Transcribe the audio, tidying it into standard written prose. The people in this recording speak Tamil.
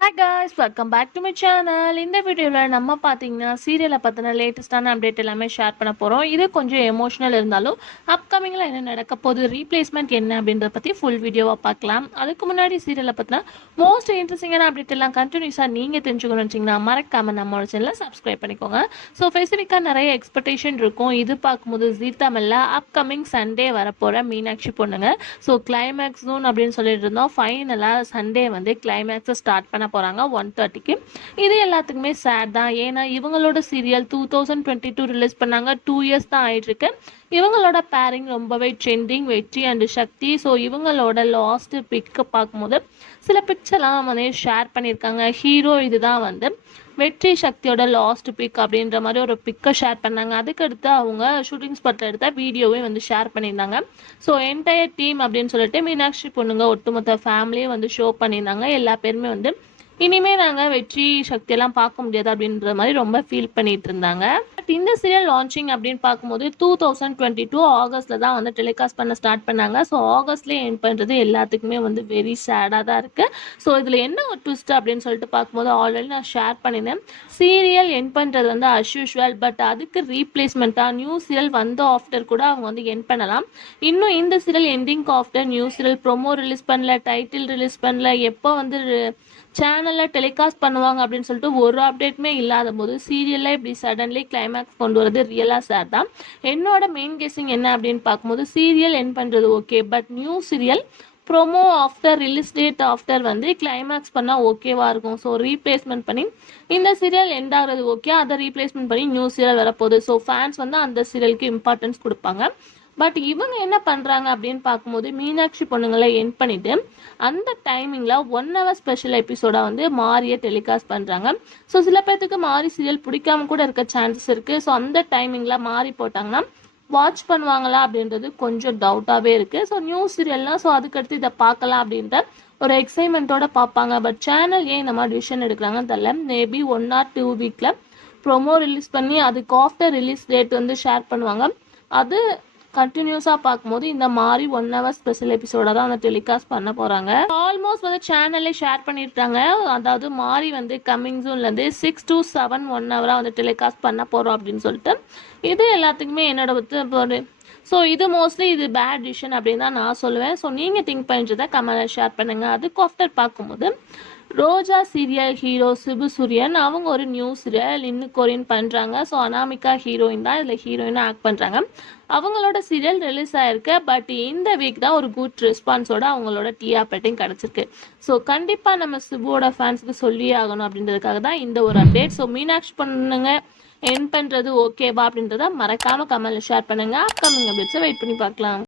Hi guys, welcome back to my channel. இந்த வீடியோவில் நம்ம பார்த்தீங்கன்னா சீரியலை பற்றின லேட்டஸ்டான அப்டேட் எல்லாமே ஷேர் பண்ண போகிறோம். இது கொஞ்சம் எமோஷனல் இருந்தாலும் அப்கமிங்கில் என்ன நடக்க போகுது, ரீப்ளேஸ்மெண்ட் என்ன அப்படின்றத பற்றி ஃபுல் வீடியோவாக பார்க்கலாம். அதுக்கு முன்னாடி சீரியலை பற்றின மோஸ்ட் இன்ட்ரெஸ்டிங்கான அப்டேட் எல்லாம் கண்டினியூஸாக நீங்கள் தெரிஞ்சுக்கணும்னு வச்சிங்கன்னா மறக்காமல் நம்மளோட சேனலை சப்ஸ்கிரைப் பண்ணிக்கோங்க. ஸோ ஸ்பெசிஃபிக்காக நிறைய எக்ஸ்பெக்டேஷன் இருக்கும். இது பார்க்கும்போது ஜீ தமிழில் அப்கமிங் சண்டே வரப்போகிற மீனாட்சி பொண்ணுங்க. ஸோ கிளைமேக்ஸ் ஜூன் அப்படின்னு சொல்லிட்டு இருந்தோம். ஃபைனலாக சண்டே வந்து கிளைமேக்ஸை ஸ்டார்ட் பண்ண போகிறாங்க 1:30க்கு. இது எல்லாத்துக்குமே சேட் தான். ஏன்னா இவங்களோட சீரியல் 2022 ரிலீஸ் பண்ணாங்க. 2 இயர்ஸ் தான் ஆயிட்டுருக்கு. இவங்களோட பேரிங் ரொம்பவே ட்ரெண்டிங், வெற்றி அண்ட் சக்தி. ஸோ இவங்களோட லாஸ்ட் பிக்கை பார்க்கும்போது சில பிக்சர்லாம் வந்து ஷேர் பண்ணியிருக்காங்க. ஹீரோ இதுதான் வந்து வெற்றி சக்தியோட லாஸ்ட் பிக் அப்படின்ற மாதிரி ஒரு பிக்கை ஷேர் பண்ணாங்க. அதுக்கடுத்து அவங்க ஷூட்டிங் ஸ்பாட்டில் எடுத்த வீடியோவே வந்து ஷேர் பண்ணியிருந்தாங்க. ஸோ என்டையர் டீம் அப்படின்னு சொல்லிட்டு மீனாட்சி பொண்ணுங்க ஒட்டுமொத்த ஃபேமிலியும் வந்து ஷோ பண்ணியிருந்தாங்க. எல்லா பேருமே வந்து இனிமேல் நாங்கள் வெற்றி சக்தியெல்லாம் பார்க்க முடியாது அப்படின்ற மாதிரி ரொம்ப ஃபீல் பண்ணிட்டு இருந்தாங்க. பட் இந்த சீரியல் லான்ச்சிங் அப்படின்னு பார்க்கும்போது 2022 ஆகஸ்ட்டில் தான் வந்து டெலிகாஸ்ட் பண்ண ஸ்டார்ட் பண்ணாங்க. ஸோ ஆகஸ்ட்லேயே என் பண்ணுறது எல்லாத்துக்குமே வந்து வெரி சேடாக தான் இருக்குது. ஸோ இதில் என்ன ஒரு ட்விஸ்ட் அப்படின்னு சொல்லிட்டு பார்க்கும்போது ஆல்ரெடி நான் ஷேர் பண்ணியிருந்தேன். சீரியல் என் பண்ணுறது வந்து அஸ்யூஷுவல், பட் அதுக்கு ரீப்ளேஸ்மெண்ட்டாக நியூ சீரியல் வந்த ஆஃப்டர் கூட அவங்க வந்து என் பண்ணலாம். இன்னும் இந்த சீரியல் எண்டிங்க்கு after new serial promo release பண்ணல, டைட்டில் ரிலீஸ் பண்ணல, எப்போ வந்து சேனலில் டெலிகாஸ்ட் பண்ணுவாங்க அப்படின்னு சொல்லிட்டு ஒரு அப்டேட்டுமே இல்லாத போது சீரியலில் இப்படி சடன்லி கிளைமேக்ஸ் கொண்டு வரது ரியலாக சேட் தான். என்னோட மெயின் கெஸிங் என்ன அப்படின்னு பார்க்கும்போது சீரியல் என் பண்ணுறது okay, but new serial promo after release date after வந்து கிளைமேக்ஸ் பண்ணால் ஓகேவாக இருக்கும். ஸோ ரீப்ளேஸ்மெண்ட் பண்ணி இந்த சீரியல் எண்ட் ஆகிறது ஓகே, அதை ரீப்ளேஸ்மெண்ட் பண்ணி நியூ சீரியல் வரப்போகுது. ஸோ ஃபேன்ஸ் வந்து அந்த சீரியலுக்கு இம்பார்ட்டன்ஸ் கொடுப்பாங்க. பட் இவங்க என்ன பண்ணுறாங்க அப்படின்னு பார்க்கும்போது மீனாட்சி பொண்ணுங்களை என் பண்ணிவிட்டு அந்த டைமிங்கில் 1 hour ஸ்பெஷல் எபிசோடாக வந்து மாரியை டெலிகாஸ்ட் பண்ணுறாங்க. ஸோ சில பேர்த்துக்கு மாரி சீரியல் பிடிக்காம கூட இருக்க சான்சஸ் இருக்குது. ஸோ அந்த டைமிங்கில் மாறி போட்டாங்கன்னா வாட்ச் பண்ணுவாங்களா அப்படின்றது கொஞ்சம் டவுட்டாகவே இருக்குது. ஸோ நியூ சீரியல்னால் ஸோ அதுக்கடுத்து இதை பார்க்கலாம் அப்படின்ற ஒரு எக்ஸைட்மெண்ட்டோட பார்ப்பாங்க. பட் சேனல் ஏன் இந்த மாதிரி டிசிஷன் எடுக்கிறாங்கன்னு தெரியல. மேபி 1 or 2 வீக்கில் ப்ரொமோ ரிலீஸ் பண்ணி அதுக்கு ஆஃப்டர் ரிலீஸ் டேட் வந்து ஷேர் பண்ணுவாங்க. அது கண்டினியூஸாக பார்க்கும்போது இந்த மாதிரி 1 hour ஸ்பெஷல் எபிசோட தான் வந்து டெலிகாஸ்ட் பண்ண போகிறாங்க. ஆல்மோஸ்ட் வந்து சேனல்லே ஷேர் பண்ணிட்டாங்க. அதாவது மாறி வந்து கம்மிங் ஜூன்லேருந்து 6 to 7 1 hour வந்து டெலிகாஸ்ட் பண்ண போகிறோம் அப்படின்னு சொல்லிட்டு இது எல்லாத்துக்குமே என்னோட வந்து ஸோ இது மோஸ்ட்லி இது பேட் டிசிஷன் அப்படின்னு தான் நான் சொல்லுவேன். ஸோ நீங்கள் திங்க் பண்ணிட்டு கமெண்ட்ல ஷேர் பண்ணுங்கள். அதுக்கு ஆஃப்டர் பார்க்கும்போது ரோஜா சீரியல் ஹீரோ சிபு சூரியன் அவங்க ஒரு நியூ சீரியல் இன்னும் கொரியன் பண்ணுறாங்க. ஸோ அனாமிகா ஹீரோயின் தான் இதில் ஹீரோயினாக ஆக்ட் பண்ணுறாங்க. அவங்களோட சீரியல் ரிலீஸ் ஆகிருக்கு. பட் இந்த வீக் தான் ஒரு குட் ரெஸ்பான்ஸோட அவங்களோட டிஆர்பேட்டையும் கிடச்சிருக்கு. ஸோ கண்டிப்பாக நம்ம சிபுவோட ஃபேன்ஸுக்கு சொல்லி ஆகணும் அப்படின்றதுக்காக தான் இந்த ஒரு அப்டேட். ஸோ மீனாட்சி பண்ணுங்க என் பண்ணுறது ஓகேவா அப்படின்றத மறக்காமல் கமெண்ட்ல ஷேர் பண்ணுங்கள். அப்கமிங் அப்டேட்ஸை வெயிட் பண்ணி பார்க்கலாம்.